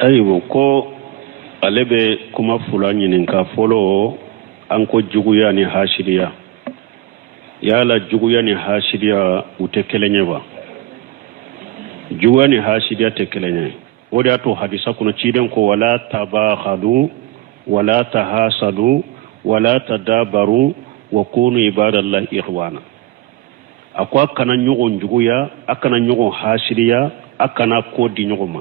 ayiwa ko ale bɛ kuma fula ɲininka fɔlɔ an ko juguya ni hasiriya yala juguya ni hasiriya u tɛ kelen ye wa juguya ni hasiriya tɛ kelen ye o de y'a to hadisa kɔnɔ ciden ko wala tabakhadu wala tahasadu wala tadabaru wa kunu ibadallahi ikhwana a ko a kana ɲɔgɔn juguya a kana ɲɔgɔn hasiriya a kana ko di ɲɔgɔn ma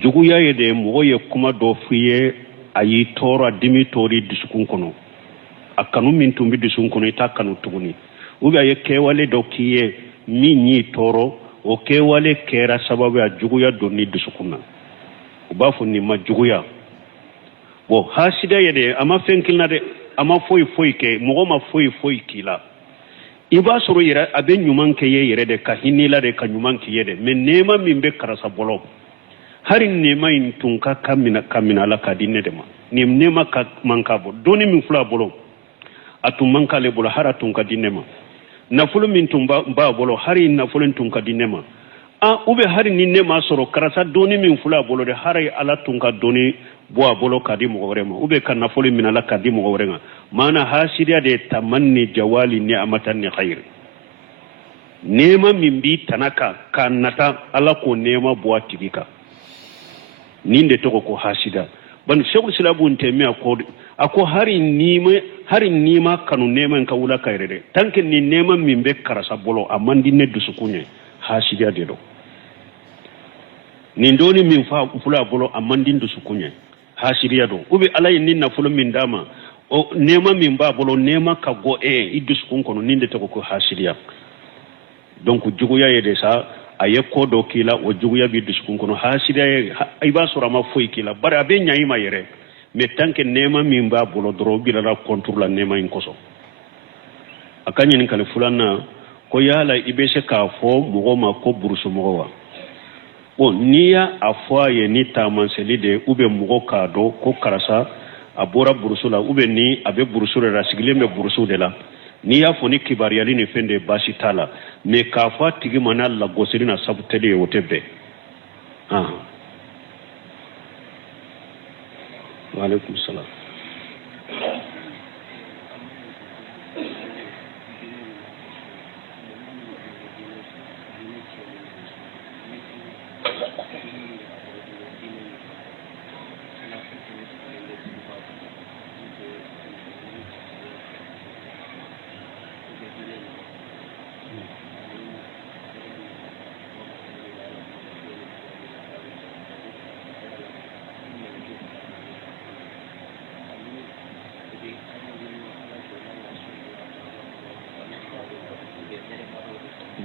juguya ye de mɔgɔ ye kuma dɔ f'i ye a y'i tɔɔrɔ a dimi tɔɔri dusukun kɔnɔ a kanu min tun bɛ dusukun kɔnɔ i t'a kanu tuguni ou bien a ye kɛwale dɔ k'i ye min y'i tɔɔrɔ o kɛwale kɛra sababu a juguya don ni dusukun na u b'a fɔ nin ma juguya bon hasida ye de a ma fɛn k'i la dɛ a ma foyi foyi kɛ mɔgɔ ma foyi foyi k'i la i b'a sɔrɔ yɛrɛ a bɛ ɲuman kɛ ye yɛrɛ de ka hinɛ la de ka ɲuman k'i ye de mais nɛɛma min bɛ karasa bɔlɔ hari nɛɛma in tun ka minɛ la ka di ne de ma nin nɛɛma ka man ka bɔ dɔɔni min filɛ a bolo a tun man k'ale bolo hari a tun ka di ne ma nafolo min tun b'a bolo hari nafolo in tun ka di ne ma ou bien hari ni ne ma sɔrɔ karasa dɔɔni min filɛ a bolo de hari ala tun ka dɔɔni bɔ a bolo ka di mɔgɔ wɛrɛ ma ou bien ka nafolo minɛ la ka di mɔgɔ wɛrɛ ma maana hasiriya de tamanni jawali ni amatan ni khair nɛɛma min b'i tana kan ka nata ala k'o nɛɛma bɔ a tigi kan nin de tɔgɔ ko hasida bani shekul silabu ntɛmi a ko hari nima kanu nɛɛma in ka wula ka yɛrɛ dɛ tant que ni nɛɛma min bɛ karasa bolo a man di ne dusukun ye hasida de don nin dɔɔni min filɛ a bolo a man di dusukun ye hasiriya don ou bien ala ye ni nafolo min d'a ma o nɛɛma min b'a bolo nɛɛma ka bɔ i dusukun kɔnɔ nin de tɔgɔ ko hasiriya donc juguya ye de sa a ye ko dɔ k'i la o juguya b'i dusukun kɔnɔ hasiriya ye i b'a sɔrɔ a ma foyi k'i la bari a bɛ ɲa i ma yɛrɛ mais tant que nɛɛma min b'a bolo dɔrɔn o bilala contour la nɛɛma in kosɔn a ka ɲininkali filanan ko yala i bɛ se k'a fɔ mɔgɔ ma ko burusumɔgɔ wa bon n'i y'a fɔ a ye ni taamanseli de ou bien mɔgɔ k'a dɔn ko karisa a bɔra burusu la ou bien ni a bɛ burusu de la a sigilen bɛ burusu de la n'i y'a fɔ ni kibariyali ni fɛn de baasi t'a la mais k'a fɔ a tigi ma n'a lagosili na sabu tɛli ye o tɛ bɛn waaleykum salaam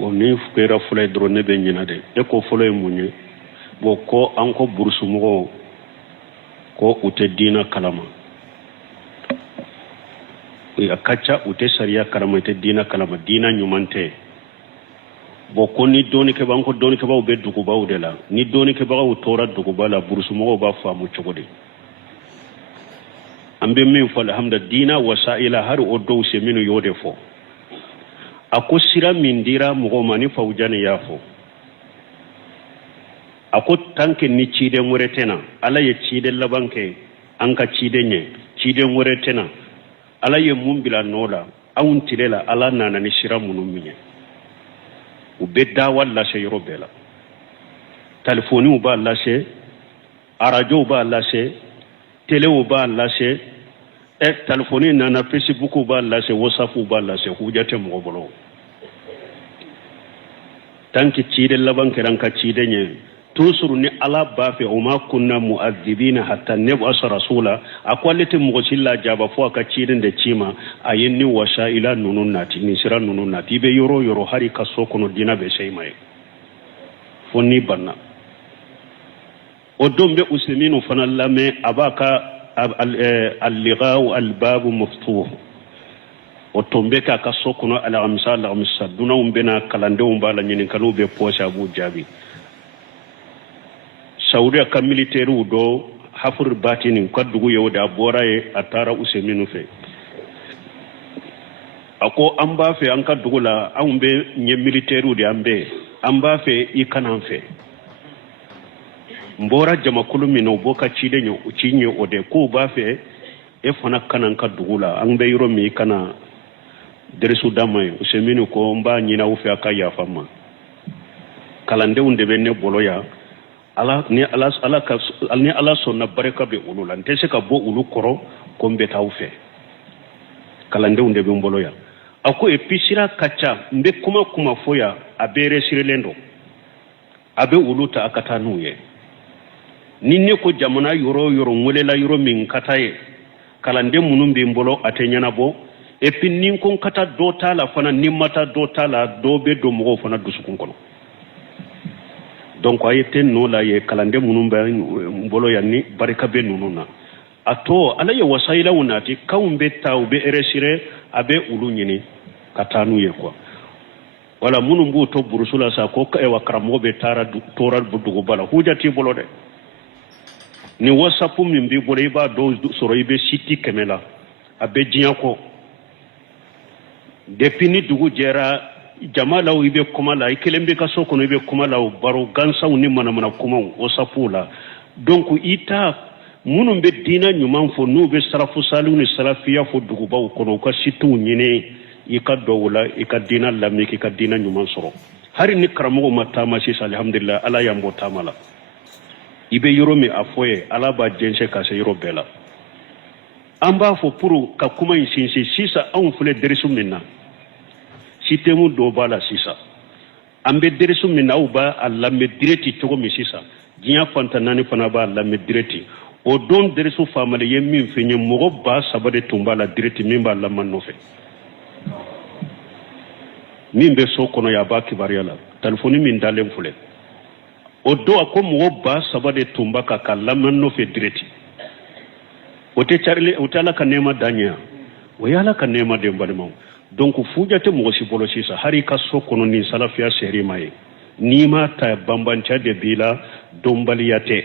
bon ni kɛra fɔlɔ ye dɔrɔn ne bɛ ɲina de e ko fɔlɔ ye mun ye bon ko an ko burusumɔgɔw ko u tɛ diina kalama a ka ca u tɛ sariya kalama u tɛ diina kalama diina ɲuman tɛ bon ko ni dɔɔnikɛbaa an ko dɔɔnikɛbaaw bɛ dugubaw de la ni dɔɔnikɛbagaw tora duguba la burusumɔgɔw b'a faamu cogo di an bɛ min fɔ alhamdulilayi diina wasaila hari o dɔw se minnu y'o de fɔ a ko sira min dira mɔgɔ ma ni fawujani y'a fɔ a ko tant que ni ciden wɛrɛ tɛ na ala ye ciden laban kɛ an ka ciden ye ciden wɛrɛ tɛ na ala ye mun bila nɔ la anw tile la ala nana ni sira minnu min ye u bɛ dawa lase yɔrɔ bɛɛ la telefoniw b'a lase arajow b'a lase telew b'a lase telefoni nana facebook b'a lase whatsapp b'a lase hujja tɛ mɔgɔ bolo tant que ciden laban kɛra an ka ciden ye toujours ni ala b'a fɛ o ma kunna mu'adhibina hatta nab'asa rasula a ko ale tɛ mɔgɔ si lajaba fo a ka ciden de ci ma a ye ni wasaila ninnu nati ni sira ninnu nati i bɛ yɔrɔ o yɔrɔ hari ka so kɔnɔ diina bɛ se i ma ye fo n'i banna o don bɛ useminu fana lamɛn a b'a ka al-liqa'u al-babu maftuh o ton bɛ k'a ka so kɔnɔ alamisa dunanw bɛna kalandenw b'a la ɲininkaliw bɛ pɔsɛ a b'u jaabi saudiya ka militaires dɔ hafur batini ka dugu ye o da bɔra ye a taara Useminu fɛ a ko an b'a fɛ an ka dugu la anw bɛ ɲɛ militaires de an bɛɛ an b'a fɛ i kana an fɛ n bɔra jamakulu min na u b'o ka ciden ye ci ɲɛ o de k'u b'a fɛ e fana kana an ka dugu la an bɛ yɔrɔ min i kana derisu d'a ma ye Useminu ko n b'a ɲini aw fɛ a ka yafa n ma kalandenw de bɛ ne bolo yan ni ala sɔnna barika bɛ olu la n tɛ se ka bɔ olu kɔrɔ ko n bɛ taa aw fɛ kalandenw de bɛ n bolo yan a ko epi sira ka ca n bɛ kuma fɔ yan a bɛɛ resirilen don a bɛ olu ta a ka taa n'u ye ni ne ko jamana yɔrɔ o yɔrɔ n welela yɔrɔ min ka taa ye kalanden minnu bɛ n bolo a tɛ ɲɛnabɔ epi ni ko n ka taa dɔ t'a la fana ni n ma taa dɔ t'a la dɔ bɛ don mɔgɔw fana dusukun kɔnɔ donc a ye tɛ ninnu la ye kalanden minnu bɛ n bolo yan ni barika bɛ ninnu na a tɔ ala ye wasayilaw nati kanw bɛ taa u bɛ resire a bɛ olu ɲini ka taa n'u ye quoi wala minnu b'u to burusu la sa ko wa karamɔgɔ bɛ tora duguba la huja t'i bolo dɛ ni whatsapp min b'i bolo i b'a dɔw sɔrɔ i bɛ siti 100 la a bɛ diɲɛ kɔ depuis ni dugu jɛra jama la i bɛ kuma la i kelen bɛ ka so kɔnɔ i bɛ kuma la baro gansanw ni manamana kumaw whatsapp la donc i ta minnu bɛ diinɛ ɲuman fɔ n'u bɛ sarafusaliw ni salafiya fɔ dugubaw kɔnɔ u ka sitiw ɲini i ka dɔ o la i ka diinɛ lamɛn k'i ka diinɛ ɲuman sɔrɔ hali ni karamɔgɔ ma taama sisan alhamdulillah ala y'an bɔ taama la i bɛ yɔrɔ min a fɔ ye ala b'a jɛnsɛn ka se yɔrɔ bɛɛ la an b'a fɔ pour ka kuma in sinsin sisan anw filɛ derisu min na sitemu dɔw b'a la sisan an bɛ derisu min na aw b'a lamɛn direct cogo min sisan diɲɛ fantan naani fana b'a lamɛn direct o don derisu faamali ye min fɛ ye mɔgɔ 3,000 de tun b'a la direct min b'a lamɛn nɔfɛ min bɛ so kɔnɔ a b'a kibaruya la telefoni min dalen filɛ o don a ko mɔgɔ 3,000 de tun b'a ka lamɛn nɔfɛ direct o tɛ ala ka nɛɛma dan ɲɛ o ye ala ka nɛɛma de balimaw donc fuja tɛ mɔgɔ si bolo sisan hari ka so kɔnɔ ni salafiya sɛri ma ye n'i ma ta banbanca de b'i la dɔnbaliya tɛ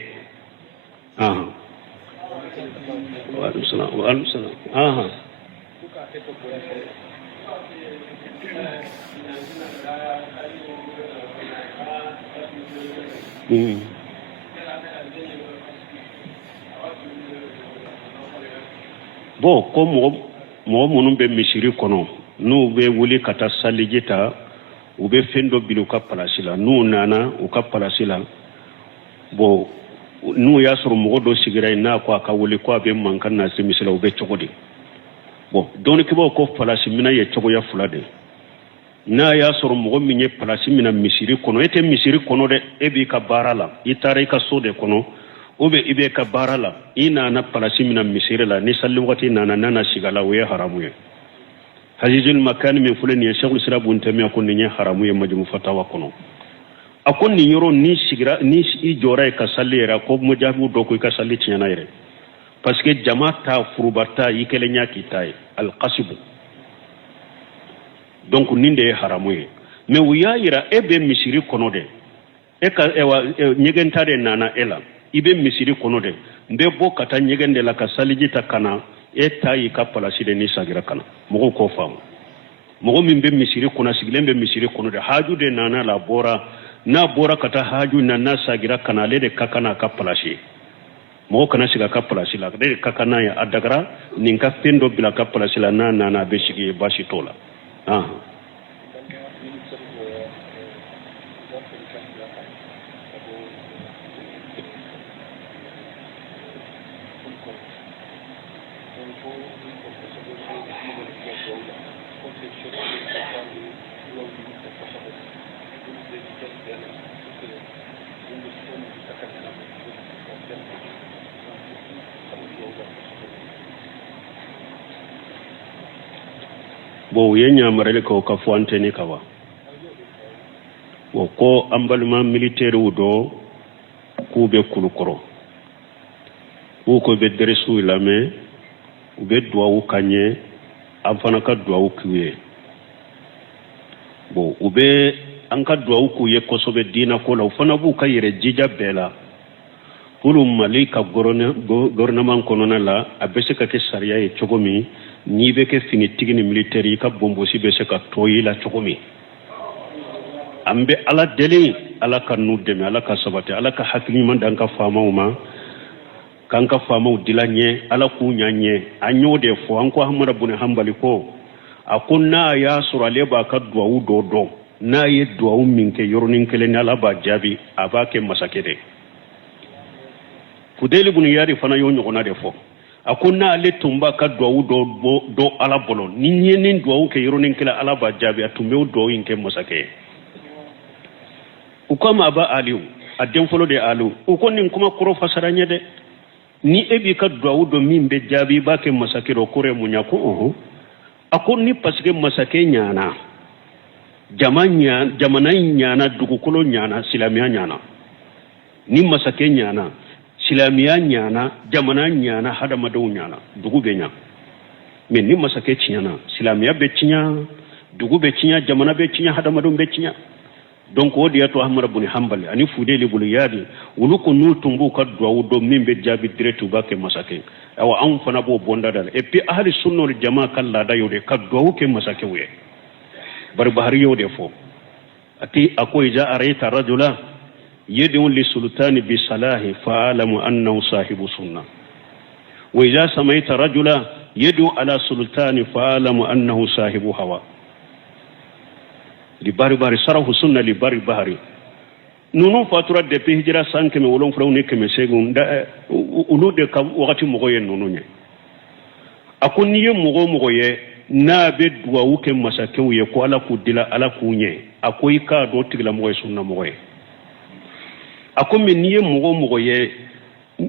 bon ko mɔgɔ minnu bɛ misiri kɔnɔ n'u bɛ wuli ka taa saliji ta u bɛ fɛn dɔ bili u ka palasi la n'u nana u ka palasi la bon n'u y'a sɔrɔ mɔgɔ dɔ sigira yen n'a ko a ka wuli ko a bɛ mankan na se misiri la u bɛ cogo di bon dɔnnikɛbaw ko palasi mina ye cogoya 2 de n'a y'a sɔrɔ mɔgɔ min ye palasi mina misiri kɔnɔ e tɛ misiri kɔnɔ dɛ e b'i ka baara la i taara i ka so de kɔnɔ ou bien i bɛ ka baara la i nana palasi mina misiri la ni sali wagati nana nana sigala o ye haramu ye Hajjul Makani min filɛ nin ye Sheikhul Islam Ibn Taymiyyah ko nin ye haramu ye Majmu Fatawa kɔnɔ a ko nin yɔrɔ ni sigira ni i jɔra ye ka sali yɛrɛ ko mujahidu dɔ ko i ka sali tiɲɛna yɛrɛ parce que jama ta furuba ta i kelen y'a k'i ta ye al-qasbu donc nin de ye haramu ye mais u y'a yira e bɛ misiri kɔnɔ dɛ e ka ɲɛgɛnta de nana e la i bɛ misiri kɔnɔ dɛ n bɛ bɔ ka taa ɲɛgɛn de la ka saliji ta ka na e ta y'i ka palasi de ni sagira ka na mɔgɔw k'o faamu mɔgɔ min bɛ misiri kɔnɔ sigilen bɛ misiri kɔnɔ dɛ haju de nana la bɔra n'a bɔra ka taa haju na n'a sagira ka na ale de ka kan n'a ka palasi mɔgɔ kana sigi a ka palasi la ale de ka kan n'a ye a dagara nin ka fɛn dɔ bila a ka palasi la n'a nana a bɛ sigi baasi t'o la bo ye ñamarele ko ka fo anteni kawa wo ko ambalma militaire do ku be kulukoro wo ko be deresu lame be duwawu kanye am fana ka duwawu kuye bo ube an ka duwawu kuye ko so be dina ko la fana bu ka yere jija bela pulu mali ka gouvernement konona la abese ka ke sariya e chogomi ni be ke fini tigini military ka bombosi be se ka toyi la chogomi ambe ala deli ala ka nudeme ala ka sabate ala ka hakili man dan ka famaw ma kan ka famaw dilanye ala ku nyanye anyode fo anko hamara bune hambali ko akunna ya surale ba ka duwa do na ye duwa min ke yoronin kelen ala ba jabi abake masakede fudeli bun yari fana yo nyogona de fo akunna ale tumba ka duwa do ala bolo ninye nin duwa ke yoronin kelen ala ba jabi atumbe do inke masake ukama ba aliu adem folo de alu ukonin kuma kuro fasaranye de ni ebi ka duwa do min be jabi ba ke masake ro kore munya ko akonni paske masake nyana jamana nyana dugukolo nyana silamiya nyana ni masake nyana silamiya nyana jamana nyana hadamadaw nyana dugu be nya men ni masake nyana silamiya be nya dugu be nya jamana be nya hadamadaw be nya donc wodi yato ahmad ibn hanbal ani fudeli bul yadi wuluko nul tumbu ka do do min be jabi direct ba ke masake awa an fana bo bonda dal et puis ahli sunna wal jamaa kala da yode ka do ke masake we bar bahari yode fo ati akoy ja arayta rajula yad'u li sultani bi salahi fa alamu annahu sahibu sunna wa idha samaita rajula yad'u ala sultani fa alamu annahu sahibu hawa li bari sarahu sunna li bari bahari nunu fatura depuis hijra 5 keme wolon frawne ne keme segun da ulu de kam wakati mogo ye nunu nye akoni ye mogo ye na be duwa uke masake ye ko ala ku dila ala ku nye akoy ka do tigla mogo sunna mogo ye akomi ni ye mogo ye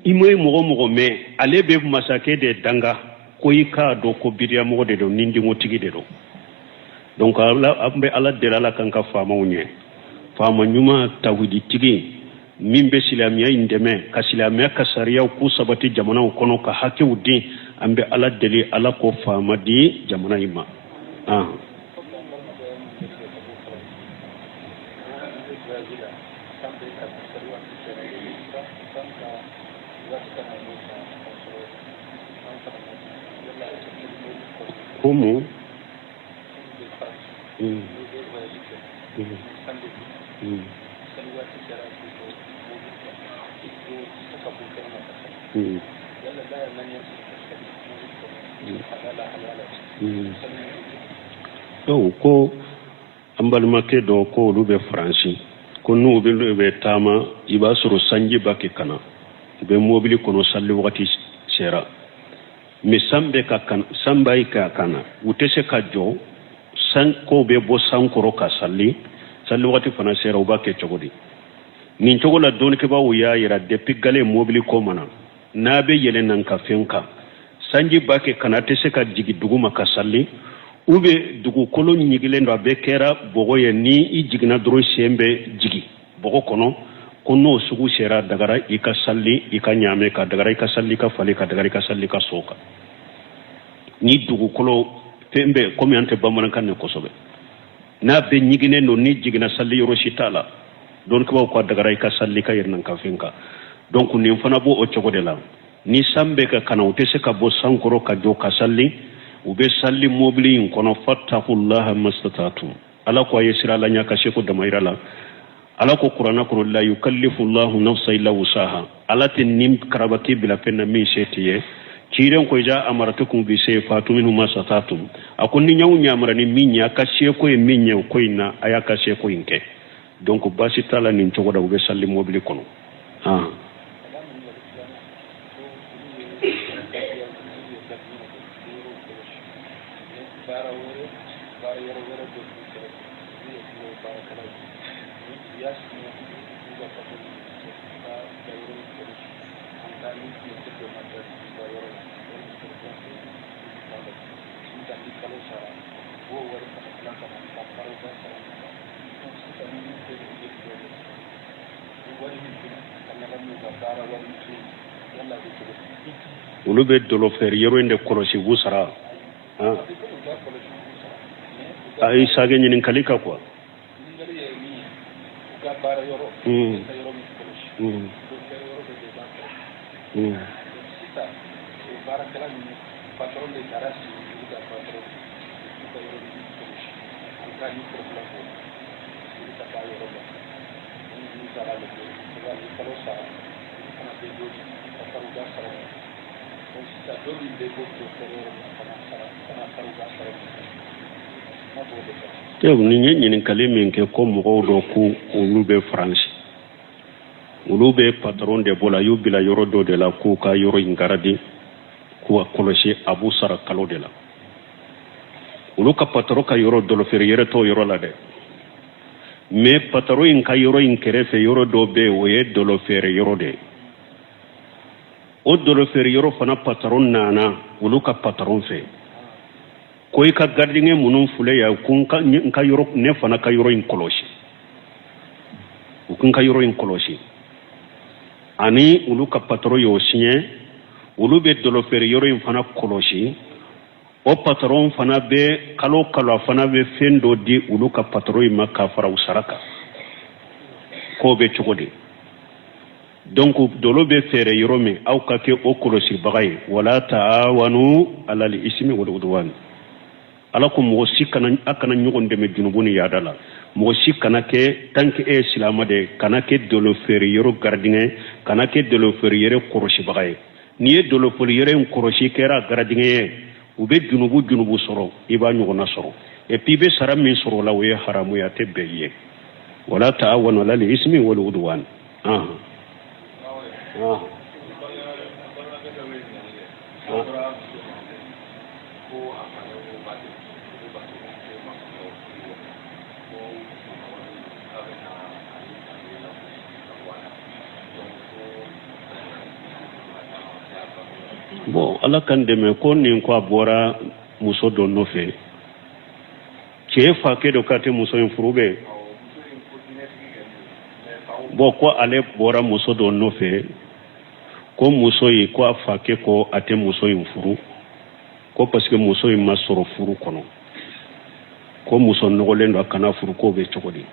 imoy mogo me ale be masake de danga koy ka do ko bidiya mogo de do nindi mo tigi de do donc ala de la kan ka fama unye fama nyuma tawhidi tigi mimbe silamiya indeme ka silamiya ka sariya ku sabati jamana kono ka hake udin ambe ala deli ala ko fama di jamana ima como ko ambalmake do ko lube franci ko no be tama iba suru sanji baki kana be mobili kono salli wakati sera mi sambe ka kan sambai ka kana utese ka jo san ko be bo sankoro ka salli wakati fana sera ubake chogodi nin chogola don ke ba wuya yira de pigale mobili ko mana na be yele nan ka fenka sanji bake kana tese ka jigi duguma ka salli ube dugu kolo nyigile ndo be kera bogo ye ni i jigina dro sembe jigi bogo kono kono sugu sera dagara ika salli ika nyame ka dagara ika salli ka fali ka dagara ika salli ka soka ni dugu kolo fembe komi ante bamana kan ko sobe na be nyigine no ni jigina salli yoro shitala don ko ko dagara ika salli ka yernan ka finka donc ni fana bo o chogode la ni sambe ka kana utese ka bo sankoro ka jo ka salli ube salli mobili in kono fattaqullaha mastata'tum ala ko yesira la nyaka sheko da mayrala ala ko qur'ana ko la yukallifu Allahu nafsan illa wusaha ala tin karabati bila penna min shetiye kiren ko ja amaratukum bi sayfatu minhu mastata'tum akonni nyaw nyamara ni min nyaka sheko e min nyaw ko ina ayaka sheko inke donc basi tala ni chogoda ube salli mobili kono ulu be dolo fer yero inde korosi busara ay sage nyinin kalika quoi ni ɲininkali min kɛ ko mɔgɔw dɔ ko olu bɛ faransi olu bɛ patron de bolo a y'u bila yɔrɔ dɔ de la k'u ka yɔrɔ in garadi k'u kɔlɔsi a b'u sara kalo de la olu ka patron ka yɔrɔ dɔlɔfeere yɛrɛ t'o yɔrɔ la dɛ mais patron in ka yɔrɔ in kɛrɛfɛ yɔrɔ dɔ bɛ yen o ye dɔlɔfeere yɔrɔ de ye o dɔlɔfeere yɔrɔ fana patron nana olu ka patron fɛ ko i ka gardien minnu filɛ yan ko n ka yɔrɔ ne fana ka yɔrɔ in kɔlɔsi u ko n ka yɔrɔ in kɔlɔsi ani olu ka patron y'o signé olu bɛ dɔlɔfeere yɔrɔ in fana kɔlɔsi o patron fana bɛ kalo kalo a fana bɛ fɛn dɔ di olu ka patron in ma k'a fara u sara kan k'o bɛ cogo di donc dolo bɛ fɛɛrɛ yɔrɔ min aw ka kɛ o kɔlɔsibaga ye wala taawanu alal ismi wal udwan ala ko mɔgɔ si kana a kana ɲɔgɔn dɛmɛ junubu ni yaada la mɔgɔ si kana kɛ tant que e ye silama de kana kɛ dɔlɔfeere yɔrɔ gardien kana kɛ dɔlɔfeere yɔrɔ kɔlɔsibaga ye n'i ye dɔlɔfeere yɔrɔ in kɔlɔsi kɛra gardien ye u bɛ junubu sɔrɔ i b'a ɲɔgɔnna sɔrɔ et puis i bɛ sara min sɔrɔ o la o ye haramu ye a tɛ bɛn i ye wala taawanu alal ismi wal udwan bon ala kan dɛmɛ ko nin ko a bɔra muso dɔ nɔfɛ cɛ fakɛ dɔ ka tɛ muso in furu bɛ bon ko ale bɔra muso dɔ nɔfɛ ko muso in ko a fakɛ ko a tɛ muso in furu ko parce que muso in ma sɔrɔ furu kɔnɔ ko muso nɔgɔlen don a kana furu k'o bɛ cogo di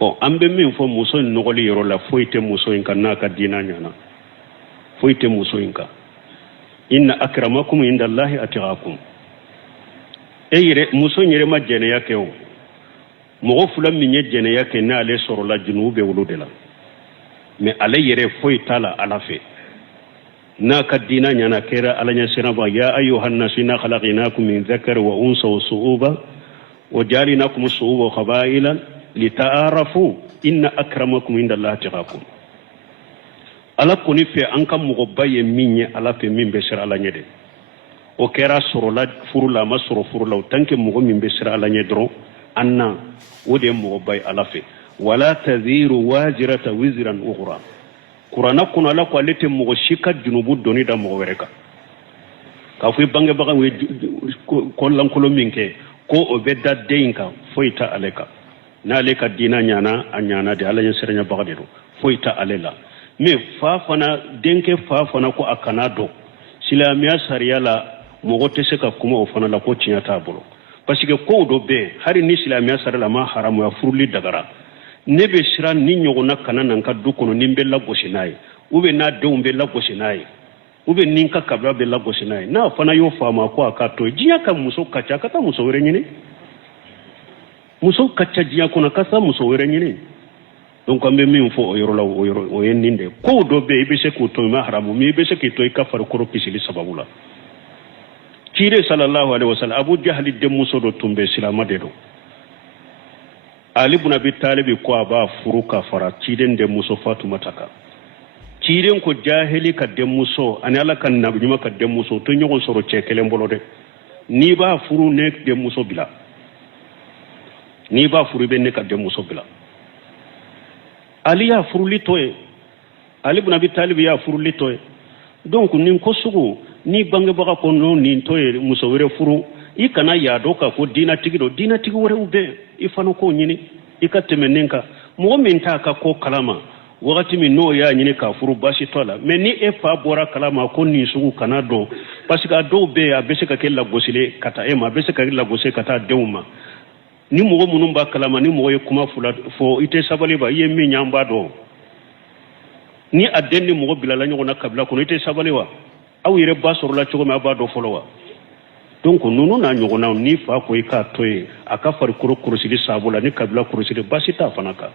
bon an bɛ min fɔ muso in nɔgɔli yɔrɔ la foyi tɛ muso in kan n'a ka diina ɲana foyi tɛ muso in kan inna akramakum indallahi atqakum e yɛrɛ muso in yɛrɛ ma jɛnɛya kɛ o mɔgɔ fila min ye jɛnɛya kɛ n'ale sɔrɔla junubu bɛ wolo de la mais ale yɛrɛ foyi t'a la ala fɛ n'a ka diina ɲana kɛra ala ɲɛsiraba ya ayyuhan nasu inna khalaqnakum min dhakari wa unsa wa su'uba wa ja'alnakum shu'uban wa qabaila lita'arafu inna akramakum indallahi atqakum ala koni fɛ an ka mɔgɔba ye min ye ala fɛ min bɛ siran ala ɲɛ de o kɛra sɔrɔla furu la a ma sɔrɔ furu la o tant que mɔgɔ min bɛ siran ala ɲɛ dɔrɔn an na o de ye mɔgɔba ye ala fɛ wala taziru wazirata wizran ukhra kurana kɔnɔ ala ko ale tɛ mɔgɔ si ka junubu dɔnni da mɔgɔ wɛrɛ kan k'a fɔ i bangebaga ye kɔlankolon min kɛ ko o bɛ da den kan foyi tɛ ale kan n'ale ka diina ɲana a ɲana de ala ɲɛ siranɲɛbaga de don foyi tɛ ale la mais fa fana denkɛ fa fana ko a kana dɔn silamɛya sariya la mɔgɔ tɛ se ka kuma o fana la ko tiɲɛ t'a bolo parce que kow dɔ bɛ yen hali ni silamɛya sariya la ma haramuya furuli dagara ne bɛ siran ni ɲɔgɔnna kana na n ka du kɔnɔ ni n bɛ lagosi n'a ye ou bien n'a denw bɛ lagosi n'a ye ou bien ni n ka kabila bɛ lagosi n'a ye n'a fana y'o faama ko a ka to diɲɛ ka muso ka ca ka taa muso wɛrɛ ɲini muso ka ca diɲɛ kɔnɔ ka taa muso wɛrɛ ɲini donc an bɛ min fɔ o yɔrɔ la o ye nin de kow dɔ bɛ yen i bɛ se k'o to i ma haramu mais i bɛ se k'i to i ka farikolo kisili sababu la cire sallallahu alaihi wasallam abu jahali denmuso dɔ tun bɛ silama de don ali ibn abi talib ko a b'a furu ka fara ciden denmuso fatumata kan ciden ko jahili ka denmuso ani ala ka nabi ɲuman ka denmuso to ɲɔgɔn sɔrɔ cɛ kelen bolo dɛ n'i b'a furu ne denmuso bila n'i b'a furu i bɛ ne ka denmuso bila ali y'a furuli to ye ali ibn abi talib y'a furuli to ye donc nin ko sugu ni bangebaga ko no nin to ye muso wɛrɛ furu i kana yaadɔ ka ko diinatigi do diinatigi wɛrɛw bɛ i fana k'o ɲini i ka tɛmɛ nin kan mɔgɔ min t'a ka ko kalama wagati min n'o y'a ɲini k'a furu baasi tɔ la mais ni e fa bɔra kalama ko nin sugu kana dɔn parce que a dɔw bɛ yen a bɛ se ka kɛ lagosili ka taa e ma a bɛ se ka kɛ lagosi ka taa denw ma ni mɔgɔ minnu b'a kalama ni mɔgɔ ye kuma fɔ i tɛ sabali ba i ye min ɲɛ an b'a dɔn ni adenni mo bilala nyoko na kabila ko ite sabalewa aw yere ba soro la chogo ma ba do folowa donc nunu na nyoko na ni fa ko ika toy aka far kuro kurusidi sabula ni kabila kurusidi basita fanaka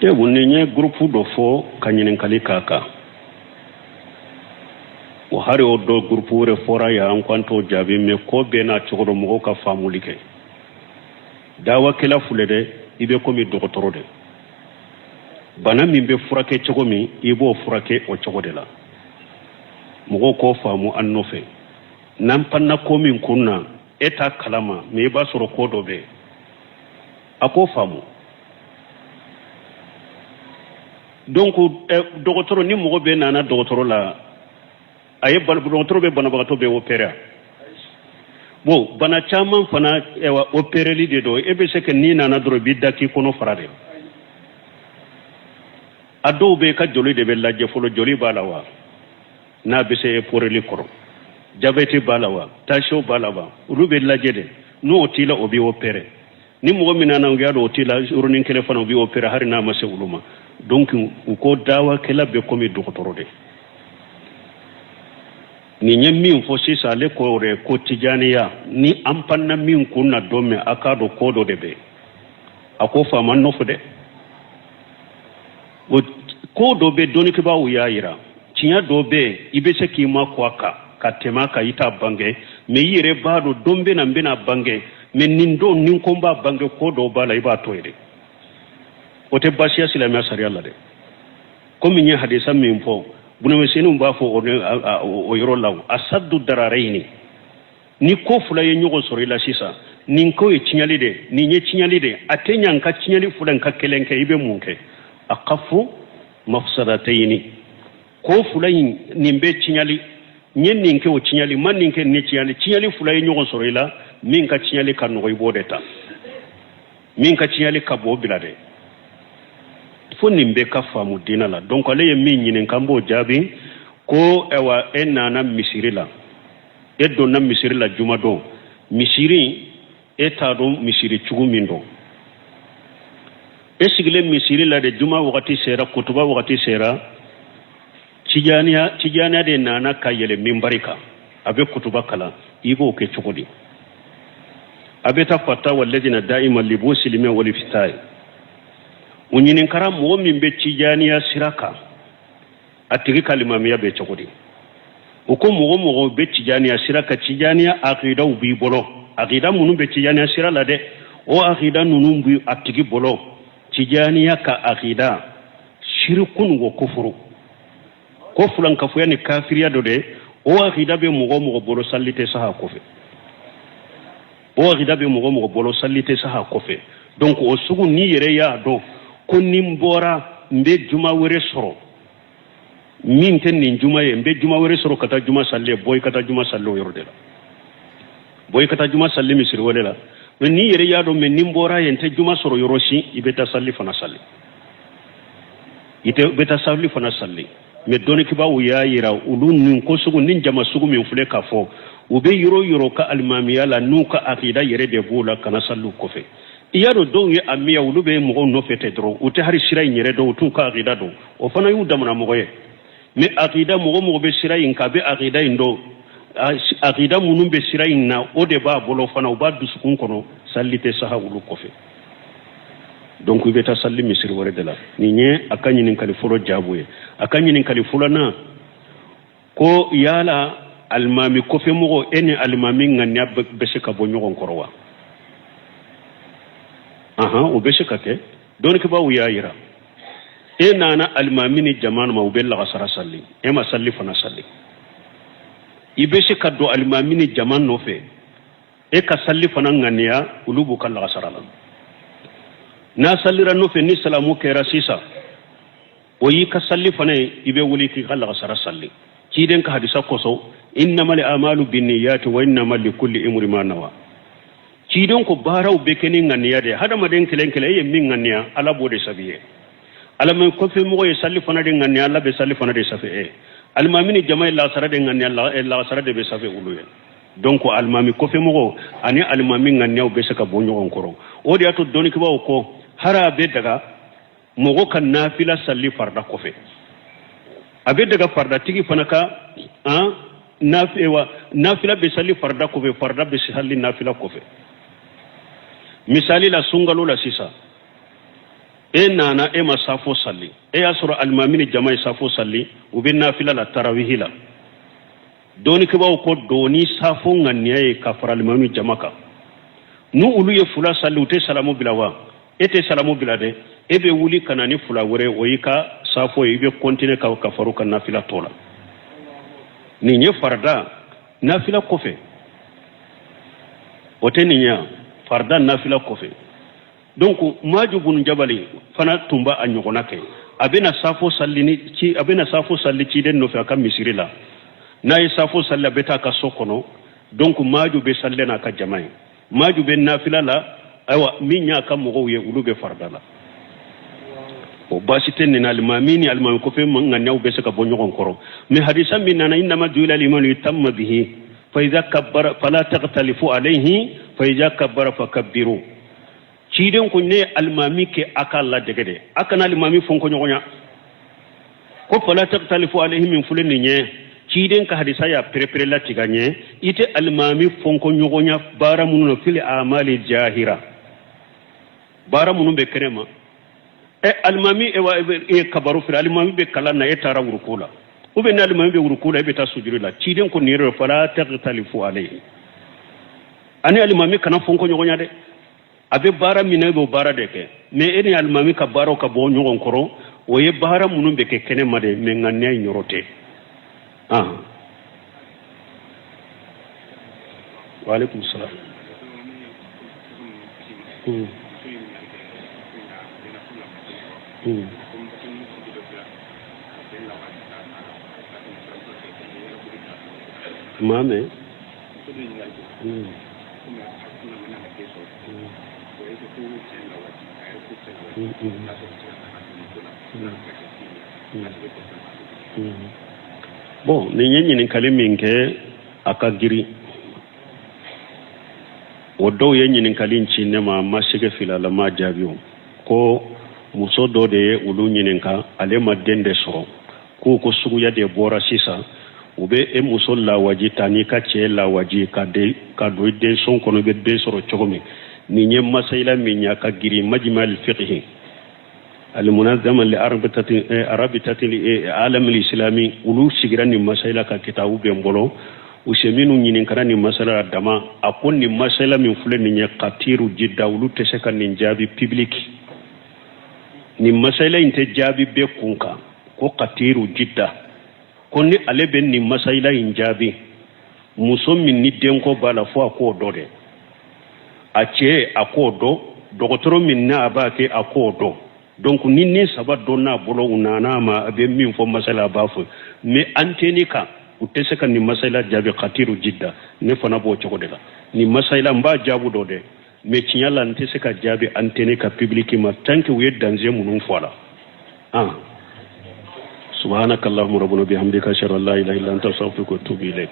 te wonne groupe do fo kanyinen kali kaka o hari o do groupe wore fora ya an kwanto jabi me ko be na chogoro mo ka famulike dawa kala fulede ibe komi dokotoro de bana min be furake chogo mi ibo furake o chogo de la mo ko famu annofe nan panna komi kunna eta kalama me ba soro ko do be ako famu donc dokotoro ni mo be nana dokotoro la aye dokotoro be bana bagato be opéra bo bana chaman fana ewa opéreli de do ebe se ke ni nana dro bi daki kono farade ado be ka joli de be lajje folo joli balawa na be se poreli koro diabete balawa tension balawa rube lajje de no otila obi opéré ni mo minana ngado otila urnin kele fana obi opéré hari na ma se uluma donc ko dawa kala be komi dokotoro de ni nyemmi fo sisa le ko re ko tijaniya ni ampanna min kunna domme akado kodo de be ako fama nofu de o kodo be doni ke ba uyayira tinya do be ibe se ki ma ko aka katema ka ita bange me yire bado dombe na mbena bange me nindo nin komba bange kodo bala iba toyde o te basiya silama sariya la de comme nya hadisa min fo buna mesenu mba fo o yoro law asaddu dararaini ni ko fula ye nyogo sori la sisa nin ko e tinyali de ni nye tinyali de atenya nka tinyali fula nka kelenke ibe munke aqafu mafsadataini ko fula ni mbe tinyali nyen ninke o tinyali man ninke ni tinyali fula ye nyogo sori la min ka tinyali kan no ibodeta min ka tinyali ka bo bilade fo nimbe ka famu dina la donc ale ye min nyinen kambo jabi ko ewa enana misiri la e donna misiri la juma do misiri eta do misiri chugu mindo e sigle misiri la de juma wakati sera kutuba wakati sera tijaniya de nana kayele mimbarika abe kutuba kala igo ke chugudi abe ta fata walladina daima libusilime wal fitai unyinin kara mo min be tijaniya siraka atigi kalimamiya be chogodi uko mo be tijaniya siraka tijaniya aqida ubi bolo aqida munun be tijaniya sirala de o aqida nunun bi atigi bolo tijaniya ka aqida shirkun wa kufru ko fulan kafuya ni kafiriya do de o aqida be mo bolo sallite saha kofe o aqida be mo bolo sallite saha kofe donc o sugu ni yere ya do ko nimbora mbe juma were soro min ten nin juma ye mbe juma were soro kata juma salle boy kata juma sallo yorde la boy kata juma salle misir wala la men ni yere yado men nimbora ye te juma soro yoroshi ibeta salli fana salli ite beta salli fana salli me doni kiba uya yira ulun nin ko sugu nin jama sugu min fule ka fo ube yoro ka almamiya la nuka aqida yere de bula kana sallu kofe iyaro don ye amiya ulube mo no fete dro uti hari shiray nyere do tu ka aqida do o fana yu damna mo ye me aqida mo be shiray ka be aqida indo aqida munum be shiray na o de ba bolo fana o ba dusukun kono sallite saha ulu kofe donc ube ta salli misir wore de la ni nye akanyi nin kali furo jabuye akanyi nin kali fulana ko yala almami kofe mo eni almami nganya be se ka bo nyogon korwa o be shika ke don ke ba wuya yira e nana almamini jama'an ma ubella gasara salli e ma salli fana salli ibe shika do almamini jama'an no fe e ka salli fana ngania ulubu kan gasara la na sallira no fe ni salamu kera sisa o yi ka salli fane ibe wuli ki kala ka sara salli ciden ka hadisa koso innamal a'malu binniyati wa innamal likulli imrin ma nawa ciden ko baraw be kenin nganiya de hada maden kelen kelen ye min nganiya ala bode sabiye ala man ko fe mo ye salli fana de nganiya alla be salli fana de safe almamini jama'i la sara de nganiya la sara de be safe uluye donc almami ko fe mo ani almami nganiya be saka bonyo onkoro o de ato doni kiba ko hara be daga mogo kan nafila salli farda kofe abe daga farda tigi fana ka nafila be salli farda kofe farda be salli nafila kofe misali la sungalo la sisa nana masafo salli asura almamini jama'i safo salli ube nafila la tarawih la doni ke bawo ko doni safo nganiye ka fara almamini jamaka nu ulu ye fula salli ute salamu bilawa ete salamu bilade ebe wuli kanani fula wore oyika safo ibe kontine ka faru kan nafila tola ni nye farda nafila kofe ote ninya farda nafila kofe donc majubun jabali fana tumba anyogona ke abena safo salli ci den no fa kam misiri la na yi safo salli beta ka sokono donc majube salle na ka jamai majube nafila la aywa minya kam mo ye ulube farda la o basiten ni almamini almami ko fe man nyaw be saka bo nyogon koro mi hadisa min nana inna ma duila liman yutamma bihi fa idha kabbara fala taqtalifu alayhi fa idha kabbara fakabbiru ciden ko ne almami ke akalla degede akana almami fon ko nyogonya ko fala taqtalifu alayhi min fulani nye ciden ka hadisa ya prepare la tiganye ite almami fon ko nyogonya bara munno fil amali jahira bara munno be krema almami kabaru fil almami be kala na etara wurkula ube na almami be wurkula be ta sujurila ciden ko niro fala taqtalifu alayhi ani almami kana fon ko nyogonya de abe bara mina be bara de ke me eni almami ka baro ka bo nyogon koro o ye bara munum be ke kene made me nganne nyorote wa alaikum salam mame bon ni nyenyi kaliminke akagiri wodo yenyi kalin cinema masige filala ma jabiyo ko muso do de ulu nyininka ale madende so ko sugu ya de bora sisa ube muso la waji tani ka che la waji ka do de son kono be de soro chogomi ni nyem masaila minya ka giri majmal fiqh المنظمة لأربطة العالم الإسلامي ولو سجراني مسائل ككتابو بيمبولو وسمينو نينكراني مسائل دما أكون مسائل من فلان نيكاتيرو جدا ولو تسكن نجابي بيبليك ni masala inte jabi be kunka ko katiru jidda konni ale ben ni masala injabi muso min ni denko bala fo ko dode ace akodo dogotoro min na abake akodo donc ni saba donna bolo unana ma be min fo masala bafu me antenika uteseka ni masala jabi katiru jidda ne fana bo chokodela ni masala mba jabu dode me chinyala nteseka jabi antenika public ma tanki we danje munun fola subhanakallahumma rabbuna bihamdika ashhadu an la ilaha illa anta astaghfiruka wa atubu ilaik